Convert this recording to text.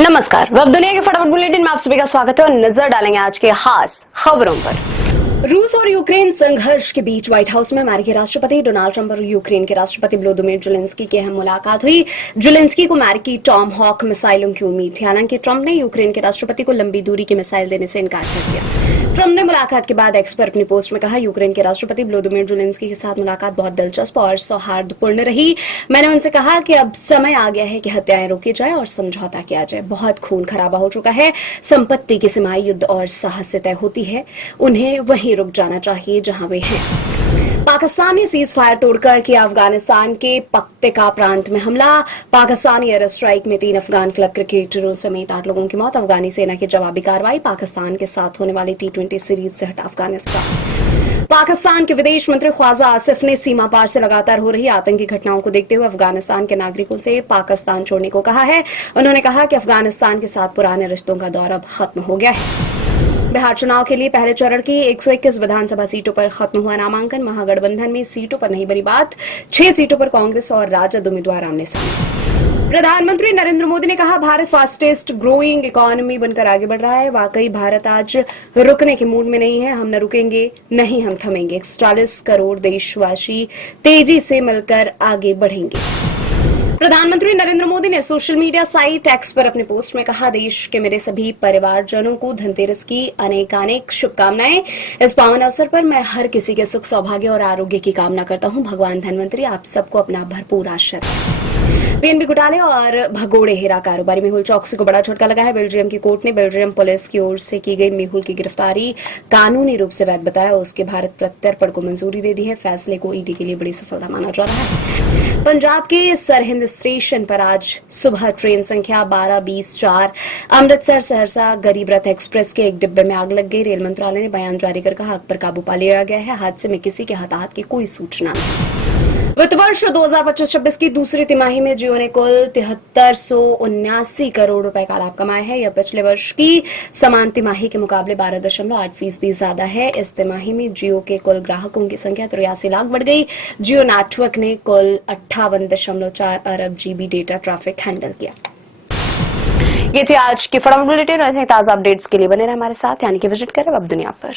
नमस्कार, वेब दुनिया के फटाफट बुलेटिन में आप सभी का स्वागत है और नजर डालेंगे आज के खास खबरों पर। रूस और यूक्रेन संघर्ष के बीच व्हाइट हाउस में अमेरिकी राष्ट्रपति डोनाल्ड ट्रंप और यूक्रेन के राष्ट्रपति व्लादिमीर ज़ेलेंस्की की अहम मुलाकात हुई। ज़ेलेंस्की को अमेरिकी टॉम हॉक मिसाइलों की उम्मीद थी, हालांकि ट्रंप ने यूक्रेन के राष्ट्रपति को लंबी दूरी की मिसाइल देने से इनकार कर दिया। ट्रंप ने मुलाकात के बाद एक्स पर अपनी पोस्ट में कहा, यूक्रेन के राष्ट्रपति व्लादिमीर ज़ेलेंस्की के साथ मुलाकात बहुत दिलचस्प और सौहार्दपूर्ण रही। मैंने उनसे कहा कि अब समय आ गया है कि हत्याएं रोकी जाए और समझौता किया जाए। बहुत खून खराबा हो चुका है। संपत्ति की सीमाएं युद्ध और साहस से तय होती है। उन्हें वहीं रुक जाना चाहिए जहां वे हैं। पाकिस्तान ने सीज फायर तोड़कर किया अफगानिस्तान के पक्तिका प्रांत में हमला। पाकिस्तानी एयर स्ट्राइक में 3 अफगान क्लब क्रिकेटरों समेत 8 लोगों की मौत। अफगानी सेना की जवाबी कार्रवाई। पाकिस्तान के साथ होने वाली T20 सीरीज से हटा अफगानिस्तान। पाकिस्तान के विदेश मंत्री ख्वाजा आसिफ ने सीमा पार से लगातार हो रही आतंकी घटनाओं को देखते हुए अफगानिस्तान के नागरिकों से पाकिस्तान छोड़ने को कहा है। उन्होंने कहा कि अफगानिस्तान के साथ पुराने रिश्तों का दौर अब खत्म हो गया है। बिहार चुनाव के लिए पहले चरण की 121 विधानसभा सीटों पर खत्म हुआ नामांकन। महागठबंधन में सीटों पर नहीं बनी बात। 6 सीटों पर कांग्रेस और राजद उम्मीदवार आमने सामने। प्रधानमंत्री नरेंद्र मोदी ने कहा, भारत फास्टेस्ट ग्रोइंग इकोनॉमी बनकर आगे बढ़ रहा है। वाकई भारत आज रुकने के मूड में नहीं है। हम न रुकेंगे, नहीं हम थमेंगे। 140 करोड़ देशवासी तेजी से मिलकर आगे बढ़ेंगे। प्रधानमंत्री नरेंद्र मोदी ने सोशल मीडिया साइट एक्स पर अपने पोस्ट में कहा, देश के मेरे सभी परिवारजनों को धनतेरस की अनेकानेक शुभकामनाएं। इस पावन अवसर पर मैं हर किसी के सुख, सौभाग्य और आरोग्य की कामना करता हूं। भगवान धनवंतरी आप सबको अपना भरपूर आशीर्वाद। पीएनबी घोटाले और भगोड़े हीरा कारोबारी मेहुल चौकसी को बड़ा झटका लगा है। बेल्जियम की कोर्ट ने बेल्जियम पुलिस की ओर से की गई मेहुल की गिरफ्तारी कानूनी रूप से वैध बताया और उसके भारत प्रत्यर्पण को मंजूरी दे दी है। फैसले को ईडी के लिए बड़ी सफलता माना जा रहा है। पंजाब के सरहिंद स्टेशन पर आज सुबह ट्रेन संख्या 1224 अमृतसर सहरसा गरीब रथ एक्सप्रेस के एक डिब्बे में आग लग गई। रेल मंत्रालय ने बयान जारी कर कहा, आग पर काबू पा लिया गया है। हादसे में किसी के हताहत की कोई सूचना नहीं। वित्त वर्ष 2025-26 की दूसरी तिमाही में जियो ने कुल 7379 करोड़ रुपए का लाभ कमाया है। यह पिछले वर्ष की समान तिमाही के मुकाबले 12.8% ज्यादा है। इस तिमाही में जियो के कुल ग्राहकों की संख्या 83 लाख बढ़ गई। जियो नेटवर्क ने कुल 58.4 अरब GB डेटा ट्रैफिक हैंडल किया। ये थी आज की फटाफट बुलेटिन। ऐसे ताजा अपडेट्स के लिए बने रहे हमारे साथ, यानी कि विजिट करें वेब दुनिया पर।